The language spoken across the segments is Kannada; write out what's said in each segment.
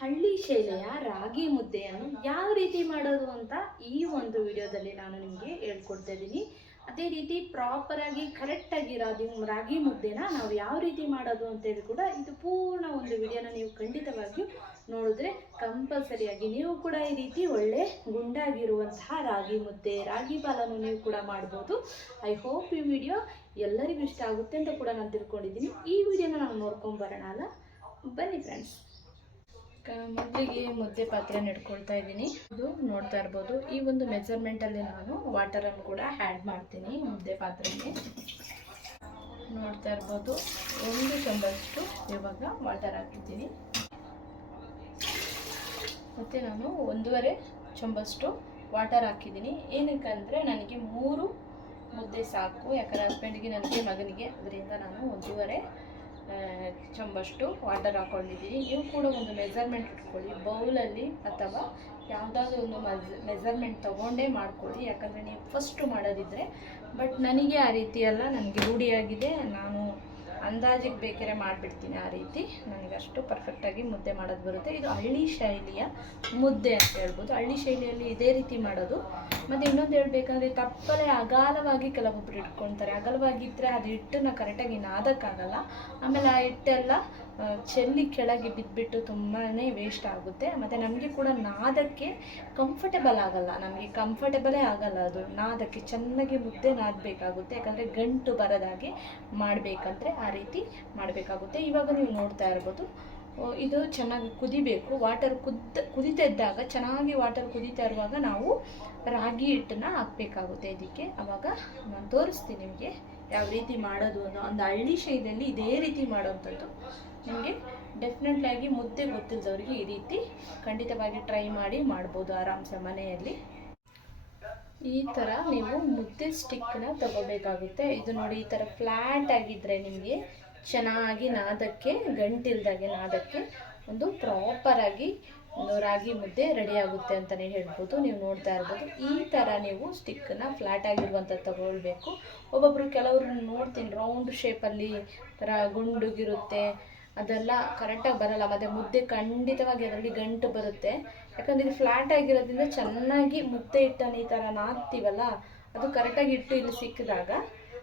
ಹಳ್ಳಿ ಶೈಲಿಯ ರಾಗಿ ಮುದ್ದೆಯನ್ನು ಯಾವ ರೀತಿ ಮಾಡೋದು ಅಂತ ಈ ಒಂದು ವಿಡಿಯೋದಲ್ಲಿ ನಾನು ನಿಮಗೆ ಹೇಳ್ಕೊಡ್ತಾ ಇದ್ದೀನಿ. ಅದೇ ರೀತಿ ಪ್ರಾಪರಾಗಿ ಕರೆಕ್ಟಾಗಿ ರಾಗಿ ಮುದ್ದೆನ ನಾವು ಯಾವ ರೀತಿ ಮಾಡೋದು ಅಂತೇಳಿ ಕೂಡ ಇದು ಪೂರ್ಣ ಒಂದು ವಿಡಿಯೋನ ನೀವು ಖಂಡಿತವಾಗಿಯೂ ನೋಡಿದ್ರೆ ಕಂಪಲ್ಸರಿಯಾಗಿ ನೀವು ಕೂಡ ಈ ರೀತಿ ಒಳ್ಳೆ ಗುಂಡಾಗಿರುವಂತಹ ರಾಗಿ ಮುದ್ದೆ, ರಾಗಿ ಪಾಲನ್ನು ನೀವು ಕೂಡ ಮಾಡ್ಬೋದು. ಐ ಹೋಪ್ ಈ ವಿಡಿಯೋ ಎಲ್ಲರಿಗೂ ಇಷ್ಟ ಆಗುತ್ತೆ ಅಂತ ಕೂಡ ನಾನು ತಿಳ್ಕೊಂಡಿದ್ದೀನಿ. ಈ ವಿಡಿಯೋನ ನಾವು ನೋಡ್ಕೊಂಬರೋಣ ಅಲ್ಲ, ಬನ್ನಿ ಫ್ರೆಂಡ್ಸ್. ಮೊದಲಿಗೆ ಮುದ್ದೆ ಪಾತ್ರೆ ಇಟ್ಕೊಳ್ತಾ ಇದ್ದೀನಿ. ಇದು ನೋಡ್ತಾ ಇರ್ಬೋದು, ಈ ಒಂದು ಮೆಜರ್ಮೆಂಟಲ್ಲಿ ನಾನು ವಾಟರನ್ನು ಕೂಡ ಆ್ಯಡ್ ಮಾಡ್ತೀನಿ ಮುದ್ದೆ ಪಾತ್ರೆಗೆ. ನೋಡ್ತಾ ಇರ್ಬೋದು, 1 ಚಮಚಷ್ಟು ಇವಾಗ ವಾಟರ್ ಹಾಕಿದ್ದೀನಿ. ಮತ್ತು ನಾನು 1.5 ಚಮಚಷ್ಟು ವಾಟರ್ ಹಾಕಿದ್ದೀನಿ. ಏನಕ್ಕಂದರೆ ನನಗೆ 3 ಮುದ್ದೆ ಸಾಕು, ಯಾಕಂದರೆ ಹಸ್ಬೆಂಡಿಗೆ, ನನಗೆ, ಮಗನಿಗೆ. ಅದರಿಂದ ನಾನು 1.5 ಚಮಚಷ್ಟು ವಾಟರ್ ಹಾಕೊಂಡಿದ್ದೀನಿ. ನೀವು ಕೂಡ ಒಂದು ಮೆಜರ್ಮೆಂಟ್ ಇಟ್ಕೊಳ್ಳಿ, ಬೌಲಲ್ಲಿ ಅಥವಾ ಯಾವುದಾದ್ರೂ ಒಂದು ಮೆಜರ್ಮೆಂಟ್ ತೊಗೊಂಡೇ ಮಾಡ್ಕೊಳ್ಳಿ, ಯಾಕಂದರೆ ನೀವು ಫಸ್ಟು ಮಾಡೋದಿದ್ರೆ. ಬಟ್ ನನಗೆ ಆ ರೀತಿ ಎಲ್ಲ ನನಗೆ ರೂಢಿಯಾಗಿದೆ, ನಾನು ಅಂದಾಜಿಗೆ ಬೇಕಾದ್ರೆ ಮಾಡಿಬಿಡ್ತೀನಿ. ಆ ರೀತಿ ನನಗಷ್ಟು ಪರ್ಫೆಕ್ಟಾಗಿ ಮುದ್ದೆ ಮಾಡೋದು ಬರುತ್ತೆ. ಇದು ಹಳ್ಳಿ ಶೈಲಿಯ ಮುದ್ದೆ ಅಂತ ಹೇಳ್ಬೋದು. ಹಳ್ಳಿ ಶೈಲಿಯಲ್ಲಿ ಇದೇ ರೀತಿ ಮಾಡೋದು. ಮತ್ತು ಇನ್ನೊಂದು ಹೇಳ್ಬೇಕಂದ್ರೆ, ತಪ್ಪಲೆ ಅಗಾಲವಾಗಿ ಕೆಲವೊಬ್ಬರು ಇಟ್ಕೊಳ್ತಾರೆ. ಅಗಲವಾಗಿದ್ದರೆ ಅದು ಹಿಟ್ಟನ್ನು ಕರೆಕ್ಟಾಗಿ ನಾದಕ್ಕಾಗಲ್ಲ. ಆಮೇಲೆ ಆ ಹಿಟ್ಟೆಲ್ಲ ಚೆಲ್ಲಿ ಕೆಳಗೆ ಬಿದ್ದುಬಿಟ್ಟು ತುಂಬಾ ವೇಸ್ಟ್ ಆಗುತ್ತೆ. ಮತ್ತು ನಮಗೆ ಕೂಡ ನಾದಕ್ಕೆ ಕಂಫರ್ಟೇಬಲ್ ಆಗಲ್ಲ, ನಮಗೆ ಕಂಫರ್ಟೇಬಲೇ ಆಗಲ್ಲ ಅದು ನಾದಕ್ಕೆ. ಚೆನ್ನಾಗಿ ಮುದ್ದೆ ನಾದಬೇಕಾಗುತ್ತೆ, ಯಾಕಂದರೆ ಗಂಟು ಬರದಾಗೆ ಮಾಡಬೇಕಂದ್ರೆ ಆ ರೀತಿ ಮಾಡಬೇಕಾಗುತ್ತೆ. ಇವಾಗ ನೀವು ನೋಡ್ತಾ ಇರ್ಬೋದು, ಇದು ಚೆನ್ನಾಗಿ ಕುದಿಬೇಕು. ವಾಟರ್ ಕುದೀತಾ ಇದ್ದಾಗ, ಚೆನ್ನಾಗಿ ವಾಟರ್ ಕುದೀತಾ ಇರುವಾಗ ನಾವು ರಾಗಿ ಹಿಟ್ಟನ್ನು ಹಾಕಬೇಕಾಗುತ್ತೆ ಇದಕ್ಕೆ. ಆವಾಗ ನಾನು ತೋರಿಸ್ತೀನಿ ನಿಮಗೆ ಯಾವ ರೀತಿ ಮಾಡೋದು ಅನ್ನೋ. ಒಂದು ಹಳ್ಳಿ ಶೈಲಿಯಲ್ಲಿ ಇದೇ ರೀತಿ ಮಾಡೋವಂಥದ್ದು. ನಿಮಗೆ ಡೆಫಿನೆಟ್ಲಾಗಿ ಮುದ್ದೆ ಗೊತ್ತಿಲ್ಲದವ್ರಿಗೆ ಈ ರೀತಿ ಖಂಡಿತವಾಗಿ ಟ್ರೈ ಮಾಡಿ ಮಾಡ್ಬೋದು ಆರಾಮ್ಸೆ ಮನೆಯಲ್ಲಿ. ಈ ಥರ ನೀವು ಮುದ್ದೆ ಸ್ಟಿಕ್ಕನ್ನ ತಗೋಬೇಕಾಗುತ್ತೆ. ಇದು ನೋಡಿ, ಈ ಥರ ಫ್ಲ್ಯಾಟ್ ಆಗಿದ್ದರೆ ನಿಮಗೆ ಚೆನ್ನಾಗಿ ನಾದಕ್ಕೆ, ಗಂಟಿಲ್ದಾಗೆ ನಾದಕ್ಕೆ ಒಂದು ಪ್ರಾಪರಾಗಿ ಒಂದು ರಾಗಿ ಮುದ್ದೆ ರೆಡಿ ಆಗುತ್ತೆ ಅಂತಲೇ ಹೇಳ್ಬೋದು. ನೀವು ನೋಡ್ತಾ ಇರ್ಬೋದು, ಈ ಥರ ನೀವು ಸ್ಟಿಕ್ಕನ್ನು ಫ್ಲ್ಯಾಟ್ ಆಗಿರುವಂಥದ್ದು ತಗೊಳ್ಬೇಕು. ಒಬ್ಬೊಬ್ಬರು ಕೆಲವರು ನೋಡ್ತೀನಿ ರೌಂಡ್ ಶೇಪಲ್ಲಿ ಥರ ಗುಂಡುಗಿರುತ್ತೆ, ಅದೆಲ್ಲ ಕರೆಕ್ಟಾಗಿ ಬರಲ್ಲ. ಮತ್ತು ಮುದ್ದೆ ಖಂಡಿತವಾಗಿ ಅದರಲ್ಲಿ ಗಂಟು ಬರುತ್ತೆ. ಯಾಕಂದರೆ ಇದು ಫ್ಲ್ಯಾಟ್ ಆಗಿರೋದ್ರಿಂದ ಚೆನ್ನಾಗಿ ಮುದ್ದೆ ಹಿಟ್ಟನ್ನು ಈ ಥರ ನಾದ್ತೀವಲ್ಲ, ಅದು ಕರೆಕ್ಟಾಗಿ ಹಿಟ್ಟು ಇಲ್ಲಿ ಸಿಕ್ಕಿದಾಗ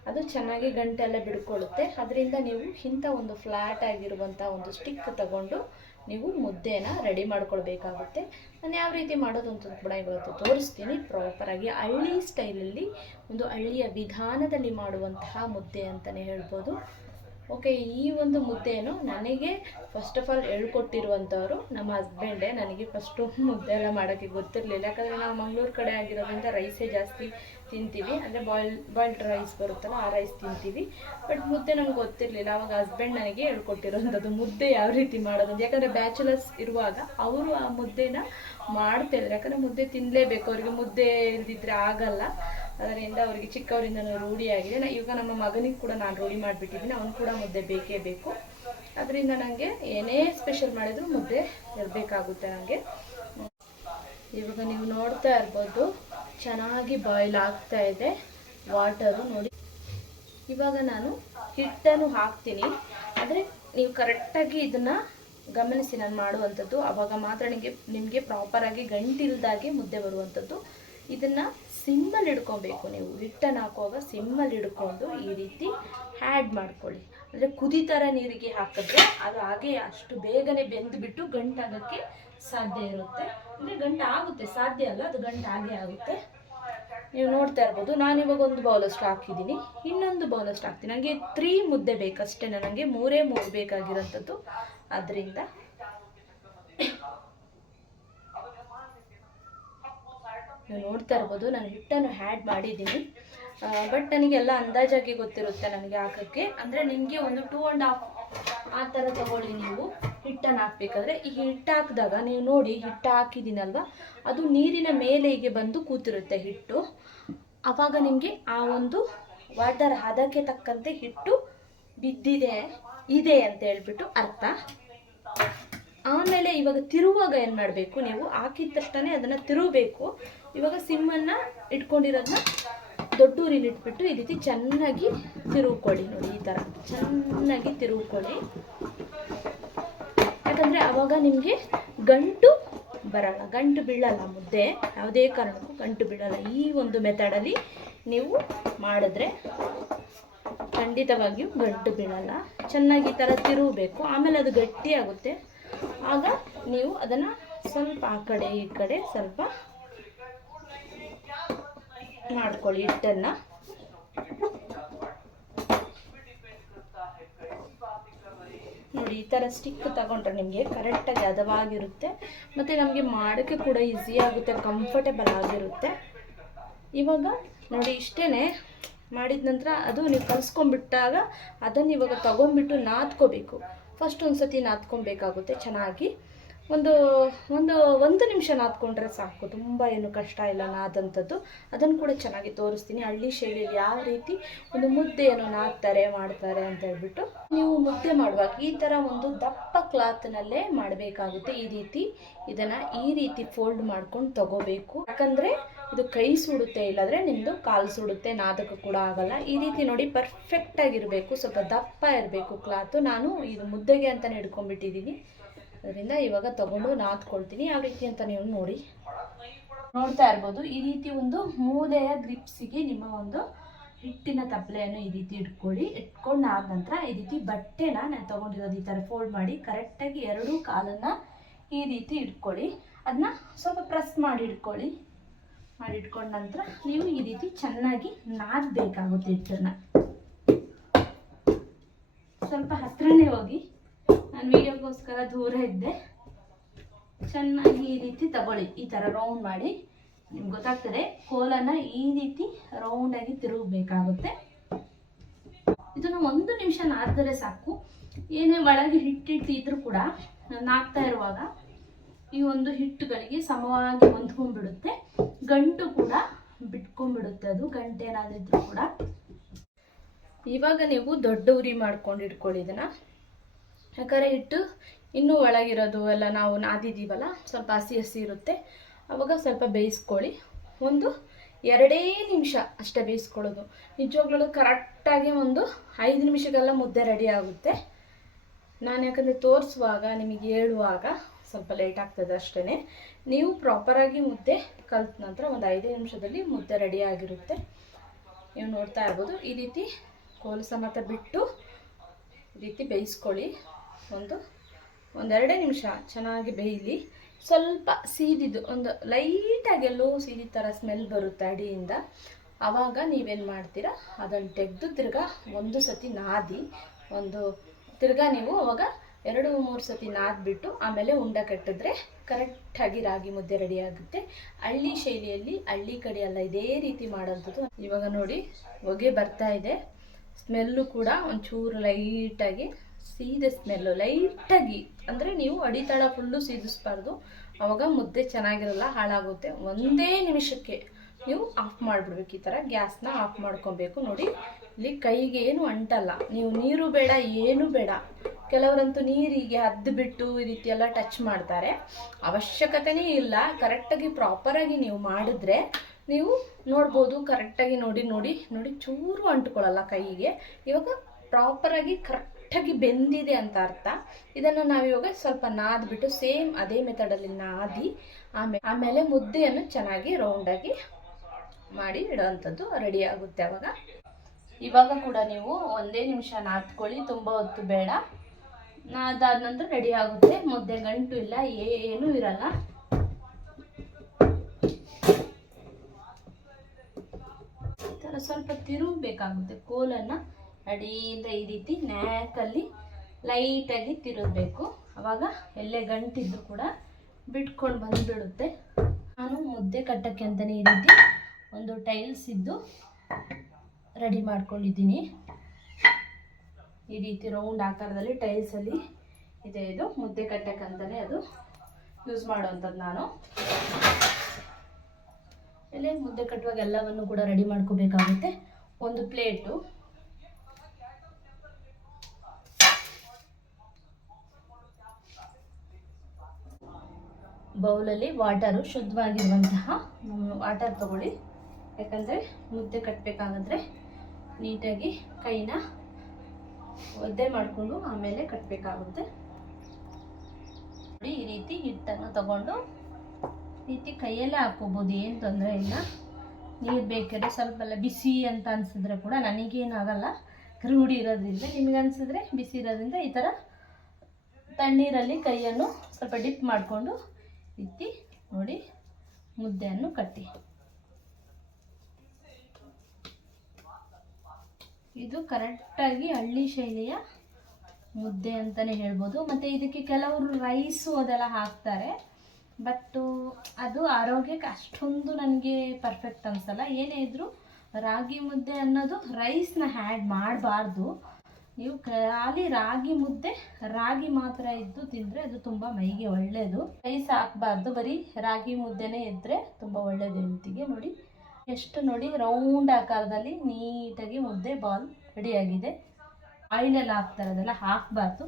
ಅದು ಚೆನ್ನಾಗಿ ಗಂಟೆಲ್ಲ ಬಿಡ್ಕೊಳ್ಳುತ್ತೆ. ಅದರಿಂದ ನೀವು ಇಂಥ ಒಂದು ಫ್ಲ್ಯಾಟ್ ಆಗಿರುವಂಥ ಒಂದು ಸ್ಟಿಕ್ ತಗೊಂಡು ನೀವು ಮುದ್ದೆನ ರೆಡಿ ಮಾಡ್ಕೊಳ್ಬೇಕಾಗುತ್ತೆ. ನಾನು ಯಾವ ರೀತಿ ಮಾಡೋದು ಅಂತ ಕೂಡ ಇವತ್ತು ತೋರಿಸ್ತೀನಿ ಪ್ರಾಪರಾಗಿ. ಹಳ್ಳಿ ಸ್ಟೈಲಲ್ಲಿ, ಒಂದು ಹಳ್ಳಿಯ ವಿಧಾನದಲ್ಲಿ ಮಾಡುವಂತಹ ಮುದ್ದೆ ಅಂತಲೇ ಹೇಳ್ಬೋದು. ಓಕೆ, ಈ ಒಂದು ಮುದ್ದೆಯನ್ನು ನನಗೆ ಫಸ್ಟ್ ಆಫ್ ಆಲ್ ಹೇಳ್ಕೊಟ್ಟಿರುವಂಥವ್ರು ನಮ್ಮ ಹಸ್ಬೆಂಡೇ. ನನಗೆ ಫಸ್ಟು ಮುದ್ದೆ ಎಲ್ಲ ಮಾಡೋಕ್ಕೆ ಗೊತ್ತಿರಲಿಲ್ಲ, ಯಾಕಂದರೆ ನಾವು ಮಂಗಳೂರು ಕಡೆ ಆಗಿರೋದ್ರಿಂದ ರೈಸೇ ಜಾಸ್ತಿ ತಿಂತೀವಿ. ಅಂದರೆ ಬಾಯ್ಲ್ಡ್ ರೈಸ್ ಬರುತ್ತಲ್ಲ, ಆ ರೈಸ್ ತಿಂತೀವಿ. ಬಟ್ ಮುದ್ದೆ ನಮ್ಗೆ ಗೊತ್ತಿರಲಿಲ್ಲ. ಆವಾಗ ಹಸ್ಬೆಂಡ್ ನನಗೆ ಹೇಳ್ಕೊಟ್ಟಿರೋಂಥದ್ದು ಮುದ್ದೆ ಯಾವ ರೀತಿ ಮಾಡೋದು. ಯಾಕಂದರೆ ಬ್ಯಾಚುಲರ್ಸ್ ಇರುವಾಗ ಅವರು ಆ ಮುದ್ದೆನ ಮಾಡ್ತಾಯಿದ್ರು, ಯಾಕಂದರೆ ಮುದ್ದೆ ತಿನ್ನಲೇಬೇಕು, ಅವರಿಗೆ ಮುದ್ದೆ ಇಲ್ದಿದ್ರೆ ಆಗಲ್ಲ. ಅದರಿಂದ ಅವರಿಗೆ ಚಿಕ್ಕವರಿಂದ ರೂಢಿಯಾಗಿದೆ. ಇವಾಗ ನಮ್ಮ ಮಗನಿಗೆ ಕೂಡ ನಾನು ರೂಢಿ ಮಾಡಿಬಿಟ್ಟಿದ್ದೀನಿ, ಅವನು ಕೂಡ ಮುದ್ದೆ ಬೇಕೇ ಬೇಕು. ಅದರಿಂದ ನನಗೆ ಏನೇ ಸ್ಪೆಷಲ್ ಮಾಡಿದ್ರು ಮುದ್ದೆ ಇರಬೇಕಾಗುತ್ತೆ ನನಗೆ. ಇವಾಗ ನೀವು ನೋಡ್ತಾ ಇರ್ಬೋದು, ಚೆನ್ನಾಗಿ ಬಾಯ್ಲ್ ಆಗ್ತಾ ಇದೆ ವಾಟರು. ನೋಡಿ, ಇವಾಗ ನಾನು ಹಿಟ್ಟನ್ನು ಹಾಕ್ತೀನಿ. ಆದರೆ ನೀವು ಕರೆಕ್ಟಾಗಿ ಇದನ್ನು ಗಮನಿಸಿ ನಾನು ಮಾಡುವಂಥದ್ದು. ಆವಾಗ ಮಾತ್ರ ನಿಮಗೆ ಪ್ರಾಪರಾಗಿ ಗಂಟಿಲ್ದಾಗೆ ಮುದ್ದೆ ಬರುವಂಥದ್ದು. ಇದನ್ನು ಸಿಮ್ಮಲ್ಲಿ ಇಡ್ಕೊಬೇಕು. ನೀವು ಹಿಟ್ಟನ್ನು ಹಾಕುವಾಗ ಸಿಮ್ಮಲ್ಲಿ ಹಿಡ್ಕೊಂಡು ಈ ರೀತಿ ಆ್ಯಡ್ ಮಾಡ್ಕೊಳ್ಳಿ. ಅಂದರೆ ಕುದಿತರ ನೀರಿಗೆ ಹಾಕಿದ್ರೆ ಅದು ಹಾಗೆ ಅಷ್ಟು ಬೇಗನೆ ಬೆಂದುಬಿಟ್ಟು ಗಂಟಾಗೋಕ್ಕೆ ಸಾಧ್ಯ ಇರುತ್ತೆ. ಅಂದರೆ ಗಂಟು ಆಗುತ್ತೆ, ಸಾಧ್ಯ ಅಲ್ಲ, ಅದು ಗಂಟು ಹಾಗೆ ಆಗುತ್ತೆ. ನೀವು ನೋಡ್ತಾ ಇರ್ಬೋದು, ನಾನಿವಾಗ 1 ಬೌಲಷ್ಟು ಹಾಕಿದ್ದೀನಿ, ಇನ್ನೊಂದು ಬೌಲಷ್ಟು ಹಾಕ್ತೀನಿ. ನನಗೆ 3 ಮುದ್ದೆ ಬೇಕಷ್ಟೇ, ನನಗೆ 3 ಬೇಕಾಗಿರೋಂಥದ್ದು. ಅದರಿಂದ ನೀವು ನೋಡ್ತಾ ಇರ್ಬೋದು, ನಾನು ಹಿಟ್ಟನ್ನು ಆ್ಯಡ್ ಮಾಡಿದ್ದೀನಿ. ಬಟ್ ನನಗೆಲ್ಲ ಅಂದಾಜಾಗಿ ಗೊತ್ತಿರುತ್ತೆ ನನಗೆ ಹಾಕೋಕ್ಕೆ. ಅಂದರೆ ನಿಮಗೆ ಒಂದು 2.5 ಆ ಥರ ತಗೊಳ್ಳಿ ನೀವು ಹಿಟ್ಟನ್ನು ಹಾಕಬೇಕಾದ್ರೆ. ಈ ಹಿಟ್ಟು ಹಾಕಿದಾಗ ನೀವು ನೋಡಿ, ಹಿಟ್ಟು ಹಾಕಿದ್ದೀನಲ್ವ, ಅದು ನೀರಿನ ಮೇಲೆ ಹೀಗೆ ಬಂದು ಕೂತಿರುತ್ತೆ ಹಿಟ್ಟು. ಆವಾಗ ನಿಮಗೆ ಆ ಒಂದು ವಾಟರ್ ಹದಕ್ಕೆ ತಕ್ಕಂತೆ ಹಿಟ್ಟು ಇದೆ ಅಂತ ಹೇಳ್ಬಿಟ್ಟು ಅರ್ಥ. ಆಮೇಲೆ ಇವಾಗ ತಿರುವಾಗ ಏನು ಮಾಡಬೇಕು, ನೀವು ಹಾಕಿದ ತಕ್ಷಣ ಅದನ್ನು ತಿರುಗಬೇಕು. ಇವಾಗ ಸಿಮ್ಮನ್ನು ಇಟ್ಕೊಂಡಿರೋದನ್ನ ದೊಡ್ಡ ಊರಿನ ಇಟ್ಬಿಟ್ಟು ಈ ರೀತಿ ಚೆನ್ನಾಗಿ ತಿರುಗಿಕೊಳ್ಳಿ. ನೋಡಿ, ಈ ಥರ ಚೆನ್ನಾಗಿ ತಿರುಗಿಕೊಳ್ಳಿ. ಯಾಕಂದರೆ ಆವಾಗ ನಿಮಗೆ ಗಂಟು ಬರಲ್ಲ, ಗಂಟು ಬೀಳಲ್ಲ ಮುದ್ದೆ, ಯಾವುದೇ ಕಾರಣಕ್ಕೂ ಗಂಟು ಬೀಳಲ್ಲ. ಈ ಒಂದು ಮೆಥಡಲ್ಲಿ ನೀವು ಮಾಡಿದ್ರೆ ಖಂಡಿತವಾಗಿಯೂ ಗಂಟು ಬೀಳಲ್ಲ. ಚೆನ್ನಾಗಿ ಈ ಥರ ತಿರುಗಬೇಕು, ಆಮೇಲೆ ಅದು ಗಟ್ಟಿಯಾಗುತ್ತೆ. ಆಗ ನೀವು ಅದನ್ನು ಸ್ವಲ್ಪ ಆ ಕಡೆ ಈ ಕಡೆ ಸ್ವಲ್ಪ ಮಾಡ್ಕೊಳ್ಳಿ ಹಿಟ್ಟನ್ನು. ನೋಡಿ, ಈ ಥರ ಸ್ಟಿಕ್ ತಗೊಂಡ್ರೆ ನಿಮಗೆ ಕರೆಕ್ಟಾಗಿ ಹದವಾಗಿರುತ್ತೆ, ಮತ್ತು ನಮಗೆ ಮಾಡೋಕ್ಕೆ ಕೂಡ ಈಸಿ ಆಗುತ್ತೆ, ಕಂಫರ್ಟೇಬಲ್ ಆಗಿರುತ್ತೆ. ಇವಾಗ ನೋಡಿ, ಇಷ್ಟೇ ಮಾಡಿದ ನಂತರ ಅದು ನೀವು ಕಲಿಸ್ಕೊಂಡ್ಬಿಟ್ಟಾಗ ಅದನ್ನು ಇವಾಗ ತೊಗೊಂಡ್ಬಿಟ್ಟು ನಾದ್ಕೋಬೇಕು. ಫಸ್ಟ್ ಒಂದು ಸತಿ ನಾದ್ಕೊಬೇಕಾಗುತ್ತೆ ಚೆನ್ನಾಗಿ. ಒಂದು ನಿಮಿಷ ನಾದ್ಕೊಂಡ್ರೆ ಸಾಕು, ತುಂಬ ಏನು ಕಷ್ಟ ಇಲ್ಲ ನಾದಂಥದ್ದು. ಅದನ್ನು ಕೂಡ ಚೆನ್ನಾಗಿ ತೋರಿಸ್ತೀನಿ, ಹಳ್ಳಿ ಶೈಲಿಯಲ್ಲಿ ಯಾವ ರೀತಿ ಒಂದು ಮುದ್ದೆಯನ್ನು ನಾದ್ತಾರೆ ಮಾಡ್ತಾರೆ ಅಂತ ಹೇಳ್ಬಿಟ್ಟು. ನೀವು ಮುದ್ದೆ ಮಾಡುವಾಗ ಈ ಥರ ಒಂದು ದಪ್ಪ ಕ್ಲಾತ್ನಲ್ಲೇ ಮಾಡಬೇಕಾಗುತ್ತೆ. ಇದನ್ನು ಈ ರೀತಿ ಫೋಲ್ಡ್ ಮಾಡ್ಕೊಂಡು ತಗೋಬೇಕು, ಯಾಕಂದರೆ ಇದು ಕೈ ಸುಡುತ್ತೆ, ಇಲ್ಲಾಂದರೆ ನಿಮ್ಮದು ಕಾಲು ಸುಡುತ್ತೆ, ನಾದಕ್ಕೆ ಕೂಡ ಆಗಲ್ಲ. ಈ ರೀತಿ ನೋಡಿ ಪರ್ಫೆಕ್ಟಾಗಿರಬೇಕು, ಸ್ವಲ್ಪ ದಪ್ಪ ಇರಬೇಕು ಕ್ಲಾತು. ನಾನು ಇದು ಮುದ್ದೆಗೆ ಅಂತಲೇ ಹಿಡ್ಕೊಂಡ್ಬಿಟ್ಟಿದ್ದೀನಿ, ಅದರಿಂದ ಇವಾಗ ತಗೊಂಡು ನಾದ್ಕೊಳ್ತೀನಿ. ಯಾವ ರೀತಿ ಅಂತ ನೀವು ನೋಡ್ತಾ ಇರ್ಬೋದು. ಈ ರೀತಿ ಒಂದು ಮೂಲೆಯ ಗ್ರಿಪ್ಸಿಗೆ ನಿಮ್ಮ ಒಂದು ಹಿಟ್ಟಿನ ತಪ್ಪಲೆಯನ್ನು ಈ ರೀತಿ ಇಟ್ಕೊಂಡು ಆದ ನಂತರ ಈ ರೀತಿ ಬಟ್ಟೆನ ನಾನು ತೊಗೊಂಡಿರೋದು ಈ ಥರ ಫೋಲ್ಡ್ ಮಾಡಿ ಕರೆಕ್ಟಾಗಿ ಎರಡೂ ಕಾಲನ್ನು ಈ ರೀತಿ ಇಟ್ಕೊಳ್ಳಿ. ಅದನ್ನ ಸ್ವಲ್ಪ ಪ್ರೆಸ್ ಮಾಡಿ ಇಟ್ಕೊಂಡ ನಂತರ ನೀವು ಈ ರೀತಿ ಚೆನ್ನಾಗಿ ನಾದಬೇಕಾಗುತ್ತೆ. ಹಿಟ್ಟನ್ನು ಸ್ವಲ್ಪ ಹತ್ರನೇ ಹೋಗಿ, ನಾನು ವಿಡಿಯೋಗೋಸ್ಕರ ದೂರ ಇದ್ದೆ. ಚೆನ್ನಾಗಿ ಈ ರೀತಿ ತಗೊಳ್ಳಿ, ಈ ಥರ ರೌಂಡ್ ಮಾಡಿ. ನಿಮ್ಗೆ ಗೊತ್ತಾಗ್ತದೆ, ಕೋಲನ್ನು ಈ ರೀತಿ ರೌಂಡಾಗಿ ತಿರುಗಬೇಕಾಗುತ್ತೆ. ಇದನ್ನು 1 ನಿಮಿಷ ನಾದಿದ್ರೆ ಸಾಕು. ಏನೇ ಒಳಗೆ ಹಿಟ್ಟಿಟ್ಟಿದ್ರೂ ಕೂಡ ನಾದ್ತಾ ಇರುವಾಗ ಈ ಒಂದು ಹಿಟ್ಟುಗಳಿಗೆ ಸಮವಾಗಿ ಹೊಂದ್ಕೊಂಡ್ಬಿಡುತ್ತೆ, ಗಂಟು ಕೂಡ ಬಿಟ್ಕೊಂಡ್ಬಿಡುತ್ತೆ. ಅದು ಗಂಟೇನಾದ್ರೂ ಇದ್ರೂ ಕೂಡ. ಇವಾಗ ನೀವು ದೊಡ್ಡ ಉರಿ ಮಾಡ್ಕೊಂಡು ಇಟ್ಕೊಳ್ಳಿ ಇದನ್ನು, ಯಾಕಂದರೆ ಹಿಟ್ಟು ಇನ್ನೂ ಒಳಗಿರೋದು ಎಲ್ಲ ನಾವು ನಾದಿದ್ದೀವಲ್ಲ, ಸ್ವಲ್ಪ ಹಸಿ ಇರುತ್ತೆ. ಆವಾಗ ಸ್ವಲ್ಪ ಬೇಯಿಸ್ಕೊಳ್ಳಿ. 1-2 ನಿಮಿಷ ಅಷ್ಟೇ ಬೇಯಿಸ್ಕೊಳ್ಳೋದು. ನಿಜವಾಗ್ಲೂ ಕರೆಕ್ಟಾಗಿ 5 ನಿಮಿಷಕ್ಕೆಲ್ಲ ಮುದ್ದೆ ರೆಡಿ ಆಗುತ್ತೆ. ನಾನು ಯಾಕಂದರೆ ತೋರಿಸುವಾಗ ನಿಮಗೆ ಹೇಳುವಾಗ ಸ್ವಲ್ಪ ಲೇಟ್ ಆಗ್ತದೆ ಅಷ್ಟೇ. ನೀವು ಪ್ರಾಪರಾಗಿ ಮುದ್ದೆ ಕಲಿತ ನಂತರ 5 ನಿಮಿಷದಲ್ಲಿ ಮುದ್ದೆ ರೆಡಿ ಆಗಿರುತ್ತೆ. ನೀವು ನೋಡ್ತಾ ಇರ್ಬೋದು. ಈ ರೀತಿ ಕೋಲು ಸಮೇತ ಬಿಟ್ಟು ಈ ರೀತಿ ಬೇಯಿಸ್ಕೊಳ್ಳಿ. 1-2 ನಿಮಿಷ ಚೆನ್ನಾಗಿ ಬೇಯಲಿ. ಸ್ವಲ್ಪ ಸೀದಿದ್ದು ಒಂದು ಲೈಟಾಗಿ ಎಲ್ಲೋ ಸೀದಿ ಥರ ಸ್ಮೆಲ್ ಬರುತ್ತೆ ಅಡಿಯಿಂದ. ಆವಾಗ ನೀವೇನು ಮಾಡ್ತೀರಾ, ಅದನ್ನು ತೆಗೆದು ತಿರ್ಗಾ ಒಂದು ಸತಿ ನಾದಿ, ತಿರ್ಗಾ ನೀವು ಅವಾಗ 2-3 ಸತಿ ನಾದ್ಬಿಟ್ಟು ಆಮೇಲೆ ಉಂಡೆ ಕಟ್ಟಿದ್ರೆ ಕರೆಕ್ಟಾಗಿ ರಾಗಿ ಮುದ್ದೆ ರೆಡಿ ಆಗುತ್ತೆ. ಹಳ್ಳಿ ಶೈಲಿಯಲ್ಲಿ, ಹಳ್ಳಿ ಕಡೆ ಎಲ್ಲ ಇದೇ ರೀತಿ ಮಾಡೋಂಥದ್ದು. ಇವಾಗ ನೋಡಿ ಹೊಗೆ ಬರ್ತಾ ಇದೆ, ಸ್ಮೆಲ್ಲು ಕೂಡ ಒಂಚೂರು ಲೈಟಾಗಿ ಸೀದೆ ಸ್ಮೆಲ್ಲು ಲೈಟಾಗಿ, ಅಂದರೆ ನೀವು ಅಡಿತಳ ಫುಲ್ಲು ಸೀದಿಸ್ಬಾರ್ದು, ಆವಾಗ ಮುದ್ದೆ ಚೆನ್ನಾಗಿರಲ್ಲ, ಹಾಳಾಗುತ್ತೆ. 1 ನಿಮಿಷಕ್ಕೆ ನೀವು ಆಫ್ ಮಾಡಿಬಿಡ್ಬೇಕು. ಈ ಥರ ಗ್ಯಾಸ್ನ ಆಫ್ ಮಾಡ್ಕೊಬೇಕು. ನೋಡಿ, ಇಲ್ಲಿ ಕೈಗೆ ಏನು ಅಂಟಲ್ಲ, ನೀವು ನೀರು ಬೇಡ ಏನೂ ಬೇಡ. ಕೆಲವರಂತೂ ನೀರಿಗೆ ಬಿಟ್ಟು ಈ ರೀತಿ ಎಲ್ಲ ಟಚ್ ಮಾಡ್ತಾರೆ, ಅವಶ್ಯಕತೆನೇ ಇಲ್ಲ. ಕರೆಕ್ಟಾಗಿ ಪ್ರಾಪರಾಗಿ ನೀವು ಮಾಡಿದ್ರೆ ನೀವು ನೋಡ್ಬೋದು, ಕರೆಕ್ಟಾಗಿ ನೋಡಿ ಚೂರು ಅಂಟ್ಕೊಳ್ಳಲ್ಲ ಕೈಗೆ. ಇವಾಗ ಪ್ರಾಪರಾಗಿ ಕರೆಕ್ಟಾಗಿ ಬೆಂದಿದೆ ಅಂತ ಅರ್ಥ. ಇದನ್ನು ನಾವಿವಾಗ ಸ್ವಲ್ಪ ನಾದ್ಬಿಟ್ಟು ಸೇಮ್ ಅದೇ ಮೆಥಡಲ್ಲಿ ನಾದಿ ಆಮೇಲೆ ಮುದ್ದೆಯನ್ನು ಚೆನ್ನಾಗಿ ರೌಂಡಾಗಿ ಮಾಡಿ ಇಡೋವಂಥದ್ದು ರೆಡಿ ಆಗುತ್ತೆ. ಇವಾಗ ಕೂಡ ನೀವು 1 ನಿಮಿಷ ನಾದ್ಕೊಳ್ಳಿ, ತುಂಬ ಹೊತ್ತು ಬೇಡ. ಅದಾದ ನಂತರ ರೆಡಿ ಆಗುತ್ತೆ. ಮುದ್ದೆ ಗಂಟು ಇಲ್ಲ, ಏನೂ ಇರಲ್ಲ. ಈ ಥರ ಸ್ವಲ್ಪ ತಿರುಗಬೇಕಾಗುತ್ತೆ ಕೋಲನ್ನು, ಅಡಿಯಿಂದ ಈ ರೀತಿ ನ್ಯಾಕಲ್ಲಿ ಲೈಟಾಗಿ ತಿರುಗಬೇಕು. ಆವಾಗ ಎಲ್ಲೇ ಗಂಟಿದ್ದು ಕೂಡ ಬಿಟ್ಕೊಂಡು ಬಂದುಬಿಡುತ್ತೆ. ನಾನು ಮುದ್ದೆ ಕಟ್ಟಕ್ಕೆ ಅಂತಲೇ ಈ ರೀತಿ ಒಂದು ಟೈಲ್ಸ್ ಇದ್ದು ರೆಡಿ ಮಾಡ್ಕೊಂಡಿದ್ದೀನಿ. ಈ ರೀತಿ ರೌಂಡ್ ಆಕಾರದಲ್ಲಿ ಟೈಲ್ಸಲ್ಲಿ ಇದೆ. ಇದು ಮುದ್ದೆ ಕಟ್ಟಕ್ಕಂತಲೇ ಅದು ಯೂಸ್ ಮಾಡೋವಂಥದ್ದು. ನಾನು ಎಲೆ ಮುದ್ದೆ ಕಟ್ಟುವಾಗ ಎಲ್ಲವನ್ನು ಕೂಡ ರೆಡಿ ಮಾಡ್ಕೋಬೇಕಾಗುತ್ತೆ. ಒಂದು ಪ್ಲೇಟು, ಬೌಲಲ್ಲಿ ವಾಟರು, ಶುದ್ಧವಾಗಿರುವಂತಹ ವಾಟರ್ ತಗೊಳ್ಳಿ. ಯಾಕಂದರೆ ಮುದ್ದೆ ಕಟ್ಟಬೇಕಾದ್ರೆ ನೀಟಾಗಿ ಕೈನ ಒದ್ದೆ ಮಾಡಿಕೊಂಡು ಆಮೇಲೆ ಕಟ್ಟಬೇಕಾಗುತ್ತೆ. ಈ ರೀತಿ ಹಿಟ್ಟನ್ನು ತಗೊಂಡು ಈ ರೀತಿ ಕೈಯಲ್ಲೇ ಹಾಕ್ಕೋಬೋದು, ಏನು ತೊಂದರೆ ಇಲ್ಲ. ನೀರು ಬೇಕಾದ್ರೆ ಸ್ವಲ್ಪ ಎಲ್ಲ ಬಿಸಿ ಅಂತ ಅನಿಸಿದ್ರೆ ಕೂಡ, ನನಗೇನಾಗಲ್ಲ ರೂಢಿ ಇರೋದ್ರಿಂದ. ನಿಮಗೆ ಅನಿಸಿದ್ರೆ ಬಿಸಿ ಇರೋದ್ರಿಂದ ಈ ಥರ ತಣ್ಣೀರಲ್ಲಿ ಕೈಯನ್ನು ಸ್ವಲ್ಪ ಡಿಪ್ ಮಾಡಿಕೊಂಡು ಇತ್ತಿ ನೋಡಿ ಮುದ್ದೆಯನ್ನು ಕಟ್ಟಿ. ಇದು ಕರೆಕ್ಟಾಗಿ ಹಳ್ಳಿ ಶೈಲಿಯ ಮುದ್ದೆ ಅಂತಲೇ ಹೇಳ್ಬೋದು. ಮತ್ತು ಇದಕ್ಕೆ ಕೆಲವರು ರೈಸು ಅದೆಲ್ಲ ಹಾಕ್ತಾರೆ, ಬಟ್ಟು ಅದು ಆರೋಗ್ಯಕ್ಕೆ ಅಷ್ಟೊಂದು ನನಗೆ ಪರ್ಫೆಕ್ಟ್ ಅನಿಸಲ್ಲ. ಏನೇ ಇದ್ದರೂ ರಾಗಿ ಮುದ್ದೆ ಅನ್ನೋದು ರೈಸ್ನ ಆ್ಯಡ್ ಮಾಡಬಾರ್ದು. ನೀವು ಖಾಲಿ ರಾಗಿ ಮುದ್ದೆ, ರಾಗಿ ಮಾತ್ರ ಇದ್ದು ತಿಂದರೆ ಅದು ತುಂಬ ಮೈಗೆ ಒಳ್ಳೆಯದು. ರೈಸ್ ಹಾಕಬಾರ್ದು, ಬರೀ ರಾಗಿ ಮುದ್ದೆನೇ ಇದ್ದರೆ ತುಂಬ ಒಳ್ಳೆಯದು ಹೆಲ್ತಿಗೆ. ನೋಡಿ ಎಷ್ಟು ನೋಡಿ ರೌಂಡ್ ಆಕಾರದಲ್ಲಿ ನೀಟಾಗಿ ಮುದ್ದೆ ಬಾಲ್ ರೆಡಿಯಾಗಿದೆ. ಆಯಿಲೆಲ್ಲ ಹಾಕ್ತಾರೆ, ಅದೆಲ್ಲ ಹಾಕಬಾರ್ದು.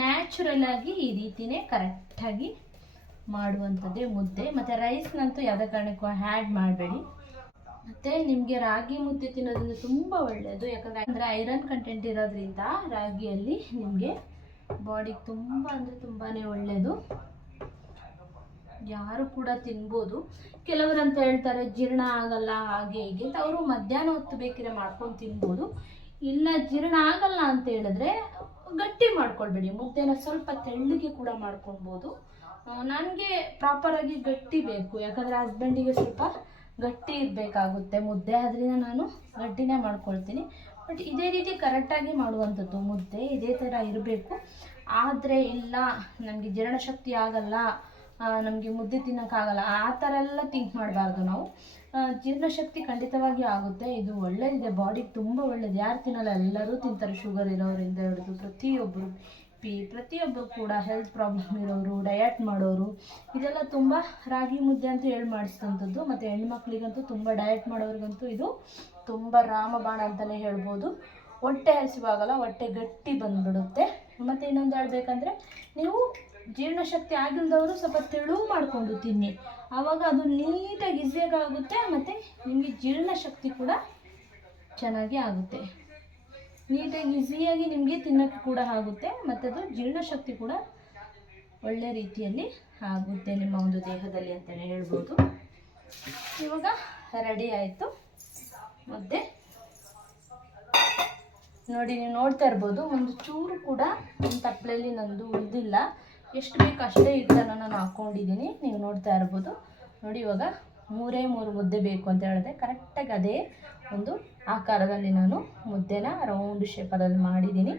ನ್ಯಾಚುರಲ್ ಆಗಿ ಈ ರೀತಿಯೇ ಕರೆಕ್ಟಾಗಿ ಮಾಡುವಂಥದ್ದೇ ಮುದ್ದೆ. ಮತ್ತು ರೈಸ್ನಂತೂ ಯಾವುದೇ ಕಾರಣಕ್ಕೂ ಆ್ಯಡ್ ಮಾಡಬೇಡಿ. ಮತ್ತು ನಿಮಗೆ ರಾಗಿ ಮುದ್ದೆ ತಿನ್ನೋದ್ರಿಂದ ತುಂಬ ಒಳ್ಳೆಯದು, ಯಾಕಂದರೆ ಐರನ್ ಕಂಟೆಂಟ್ ಇರೋದ್ರಿಂದ ರಾಗಿಯಲ್ಲಿ ನಿಮಗೆ ಬಾಡಿಗೆ ತುಂಬ ಅಂದರೆ ತುಂಬಾ ಒಳ್ಳೆಯದು. ಯಾರು ಕೂಡ ತಿನ್ಬೋದು. ಕೆಲವರು ಅಂತ ಹೇಳ್ತಾರೆ ಜೀರ್ಣ ಆಗಲ್ಲ ಹಾಗೆ ಹೀಗೆ ಅಂತ, ಅವರು ಮಧ್ಯಾಹ್ನ ಹೊತ್ತು ಬೇಕಿದ್ರೆ ಮಾಡ್ಕೊಂಡು ತಿನ್ಬೋದು. ಇಲ್ಲ ಜೀರ್ಣ ಆಗಲ್ಲ ಅಂತ ಹೇಳಿದ್ರೆ ಗಟ್ಟಿ ಮಾಡ್ಕೊಳ್ಬೇಡಿ, ಮುದ್ದೆನ ಸ್ವಲ್ಪ ತೆಳ್ಳಗೆ ಕೂಡ ಮಾಡ್ಕೊಳ್ಬೋದು. ನನಗೆ ಪ್ರಾಪರಾಗಿ ಗಟ್ಟಿ ಬೇಕು, ಯಾಕಂದರೆ ಹಸ್ಬೆಂಡಿಗೆ ಸ್ವಲ್ಪ ಗಟ್ಟಿ ಇರಬೇಕಾಗುತ್ತೆ ಮುದ್ದೆ, ಅದರಿಂದ ನಾನು ಗಟ್ಟಿನೇ ಮಾಡ್ಕೊಳ್ತೀನಿ. ಬಟ್ ಇದೇ ರೀತಿ ಕರೆಕ್ಟಾಗಿ ಮಾಡುವಂಥದ್ದು ಮುದ್ದೆ ಇದೇ ಥರ ಇರಬೇಕು. ಆದರೆ ಇಲ್ಲ ನನಗೆ ಜೀರ್ಣಶಕ್ತಿ ಆಗಲ್ಲ, ನಮಗೆ ಮುದ್ದೆ ತಿನ್ನೋಕ್ಕಾಗಲ್ಲ, ಆ ಥರ ಎಲ್ಲ ಥಿಂಕ್ ಮಾಡಬಾರ್ದು ನಾವು. ಜೀರ್ಣಶಕ್ತಿ ಖಂಡಿತವಾಗಿ ಆಗುತ್ತೆ, ಇದು ಒಳ್ಳೆಯದಿದೆ, ಬಾಡಿಗೆ ತುಂಬ ಒಳ್ಳೆಯದು. ಯಾರು ತಿನ್ನಲ್ಲ, ಎಲ್ಲರೂ ತಿಂತಾರೆ. ಶುಗರ್ ಇರೋರಿಂದ ಹಿಡಿದು ಪ್ರತಿಯೊಬ್ಬರು ಕೂಡ ಹೆಲ್ತ್ ಪ್ರಾಬ್ಲಮ್ ಇರೋರು, ಡಯಟ್ ಮಾಡೋರು, ಇದೆಲ್ಲ ತುಂಬ ರಾಗಿ ಮುದ್ದೆ ಅಂತ ಹೇಳಿ ಮಾಡಿಸಿದಂಥದ್ದು. ಮತ್ತು ಹೆಣ್ಮಕ್ಳಿಗಂತೂ ತುಂಬ ಡಯಟ್ ಮಾಡೋರಿಗಂತೂ ಇದು ತುಂಬ ರಾಮಬಾಣ ಅಂತಲೇ ಹೇಳ್ಬೋದು. ಹೊಟ್ಟೆ ಹಸಿವಾಗಲ್ಲ, ಹೊಟ್ಟೆ ಗಟ್ಟಿ ಬಂದುಬಿಡುತ್ತೆ. ಮತ್ತು ಇನ್ನೊಂದು ಹೇಳ್ಬೇಕಂದ್ರೆ, ನೀವು ಜೀರ್ಣಶಕ್ತಿ ಆಗಿಲ್ದವರು ಸ್ವಲ್ಪ ತೆಳು ಮಾಡಿಕೊಂಡು ತಿನ್ನಿ, ಆವಾಗ ಅದು ನೀಟಾಗಿ ಈಸಿಯಾಗಿ ಆಗುತ್ತೆ. ಮತ್ತು ನಿಮಗೆ ಜೀರ್ಣಶಕ್ತಿ ಕೂಡ ಚೆನ್ನಾಗಿ ಆಗುತ್ತೆ, ನೀಟಾಗಿ ಈಸಿಯಾಗಿ ನಿಮಗೆ ತಿನ್ನೋಕ್ಕೆ ಕೂಡ ಆಗುತ್ತೆ. ಮತ್ತು ಅದು ಜೀರ್ಣಶಕ್ತಿ ಕೂಡ ಒಳ್ಳೆ ರೀತಿಯಲ್ಲಿ ಆಗುತ್ತೆ ನಿಮ್ಮ ಒಂದು ದೇಹದಲ್ಲಿ ಅಂತಲೇ ಹೇಳ್ಬೋದು. ಇವಾಗ ರೆಡಿ ಆಯಿತು ಮುದ್ದೆ. ನೋಡಿ ನೀವು ನೋಡ್ತಾ ಇರ್ಬೋದು, ಒಂದು ಚೂರು ಕೂಡ ಒಂದು ತಪ್ಪಲೆಯಲ್ಲಿ ನಂದು ಉಳಿದಿಲ್ಲ. ಎಷ್ಟು ಬೇಕು ಅಷ್ಟೇ ಹಿಟ್ಟನ್ನು ನಾನು ಹಾಕ್ಕೊಂಡಿದ್ದೀನಿ, ನೀವು ನೋಡ್ತಾ ಇರ್ಬೋದು. ನೋಡಿ ಇವಾಗ 3 ಮುದ್ದೆ ಬೇಕು ಅಂತ ಹೇಳಿದೆ, ಕರೆಕ್ಟಾಗಿ ಅದೇ ಒಂದು ಆಕಾರದಲ್ಲಿ ನಾನು ಮುದ್ದೆನ ರೌಂಡ್ ಶೇಪಲ್ಲಿ ಮಾಡಿದ್ದೀನಿ.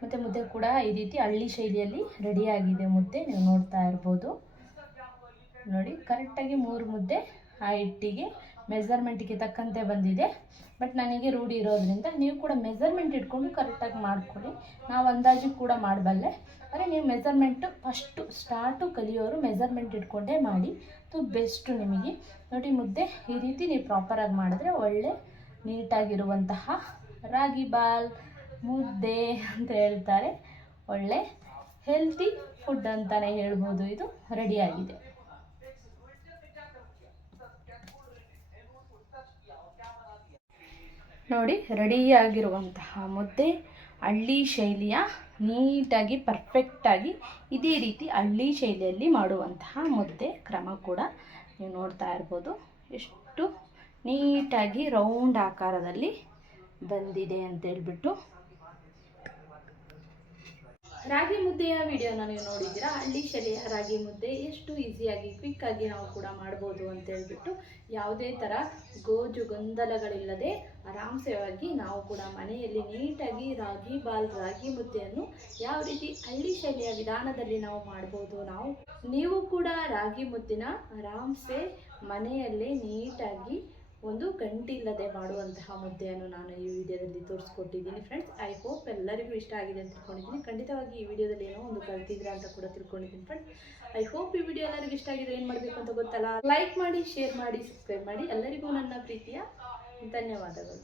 ಮತ್ತು ಮುದ್ದೆ ಕೂಡ ಈ ರೀತಿ ಹಳ್ಳಿ ಶೈಲಿಯಲ್ಲಿ ರೆಡಿಯಾಗಿದೆ ಮುದ್ದೆ, ನೀವು ನೋಡ್ತಾ ಇರ್ಬೋದು. ನೋಡಿ ಕರೆಕ್ಟಾಗಿ 3 ಮುದ್ದೆ ಆ ಹಿಟ್ಟಿಗೆ ಮೆಜರ್ಮೆಂಟಿಗೆ ತಕ್ಕಂತೆ ಬಂದಿದೆ. ಬಟ್ ನನಗೆ ರೂಢಿ ಇರೋದ್ರಿಂದ ನೀವು ಕೂಡ ಮೆಜರ್ಮೆಂಟ್ ಇಟ್ಕೊಂಡು ಕರೆಕ್ಟಾಗಿ ಮಾಡ್ಕೊಳ್ಳಿ. ನಾವು ಅಂದಾಜು ಕೂಡ ಮಾಡಬಲ್ಲೆ, ಆದರೆ ನೀವು ಮೆಜರ್ಮೆಂಟು ಸ್ಟಾರ್ಟು ಕಲಿಯೋರು ಮೆಜರ್ಮೆಂಟ್ ಇಟ್ಕೊಂಡೇ ಮಾಡಿ, ಅದು ಬೆಸ್ಟು ನಿಮಗೆ. ನೋಡಿ ಮುದ್ದೆ ಈ ರೀತಿ ನೀವು ಪ್ರಾಪರಾಗಿ ಮಾಡಿದ್ರೆ ಒಳ್ಳೆ ನೀಟಾಗಿರುವಂತಹ ರಾಗಿ ಬಾಲ್ ಮುದ್ದೆ ಅಂತ ಹೇಳ್ತಾರೆ. ಒಳ್ಳೆ ಹೆಲ್ತಿ ಫುಡ್ ಅಂತಲೇ ಹೇಳ್ಬೋದು. ಇದು ರೆಡಿಯಾಗಿದೆ. ನೋಡಿ ರೆಡಿಯಾಗಿರುವಂತಹ ಮುದ್ದೆ ಹಳ್ಳಿ ಶೈಲಿಯ ನೀಟಾಗಿ ಪರ್ಫೆಕ್ಟಾಗಿ ಇದೇ ರೀತಿ ಹಳ್ಳಿ ಶೈಲಿಯಲ್ಲಿ ಮಾಡುವಂತಹ ಮುದ್ದೆ ಕ್ರಮ ಕೂಡ ನೀವು ನೋಡ್ತಾ ಇರ್ಬೋದು. ಎಷ್ಟು ನೀಟಾಗಿ ರೌಂಡ್ ಆಕಾರದಲ್ಲಿ ಬಂದಿದೆ ಅಂತೇಳ್ಬಿಟ್ಟು. ರಾಗಿ ಮುದ್ದೆಯ ವಿಡಿಯೋನ ನೀವು ನೋಡಿದ್ದೀರಾ. ಹಳ್ಳಿ ಶೈಲಿಯ ರಾಗಿ ಮುದ್ದೆ ಎಷ್ಟು ಈಸಿಯಾಗಿ ಕ್ವಿಕ್ಕಾಗಿ ನಾವು ಕೂಡ ಮಾಡ್ಬೋದು ಅಂತೇಳ್ಬಿಟ್ಟು, ಯಾವುದೇ ಥರ ಗೋಜು ಗೊಂದಲಗಳಿಲ್ಲದೆ ಆರಾಮ್ಸವಾಗಿ ನಾವು ಕೂಡ ಮನೆಯಲ್ಲಿ ನೀಟಾಗಿ ರಾಗಿ ಮುದ್ದೆಯನ್ನು ಯಾವ ರೀತಿ ಹಳ್ಳಿ ಶೈಲಿಯ ವಿಧಾನದಲ್ಲಿ ನಾವು ಮಾಡ್ಬೋದು. ನೀವು ಕೂಡ ರಾಗಿ ಮುದ್ದೆನ ಆರಾಮ್ಸೆ ಮನೆಯಲ್ಲೇ ನೀಟಾಗಿ ಒಂದು ಗಂಟಿಲ್ಲದೆ ಮಾಡುವಂತಹ ಮುದ್ದೆಯನ್ನು ನಾನು ಈ ವಿಡಿಯೋದಲ್ಲಿ ತೋರಿಸ್ಕೊಟ್ಟಿದ್ದೀನಿ ಫ್ರೆಂಡ್ಸ್. ಐ ಹೋಪ್ ಎಲ್ಲರಿಗೂ ಇಷ್ಟ ಆಗಿದೆ ಅಂತ ತಿಳ್ಕೊಂಡಿದ್ದೀನಿ. ಖಂಡಿತವಾಗಿ ಈ ವಿಡಿಯೋದಲ್ಲಿ ಏನೋ ಒಂದು ಕಲ್ತಿದ್ದೀರಾ ಅಂತ ಕೂಡ ತಿಳ್ಕೊಂಡಿದ್ದೀನಿ ಫ್ರೆಂಡ್ಸ್. ಐ ಹೋಪ್ ಈ ವಿಡಿಯೋ ಎಲ್ಲರಿಗೂ ಇಷ್ಟ ಆಗಿದೆ. ಏನು ಮಾಡಬೇಕು ಅಂತ ಗೊತ್ತಲ್ಲ, ಲೈಕ್ ಮಾಡಿ, ಶೇರ್ ಮಾಡಿ, ಸಬ್ಸ್ಕ್ರೈಬ್ ಮಾಡಿ. ಎಲ್ಲರಿಗೂ ನನ್ನ ಪ್ರೀತಿಯ ಧನ್ಯವಾದಗಳು.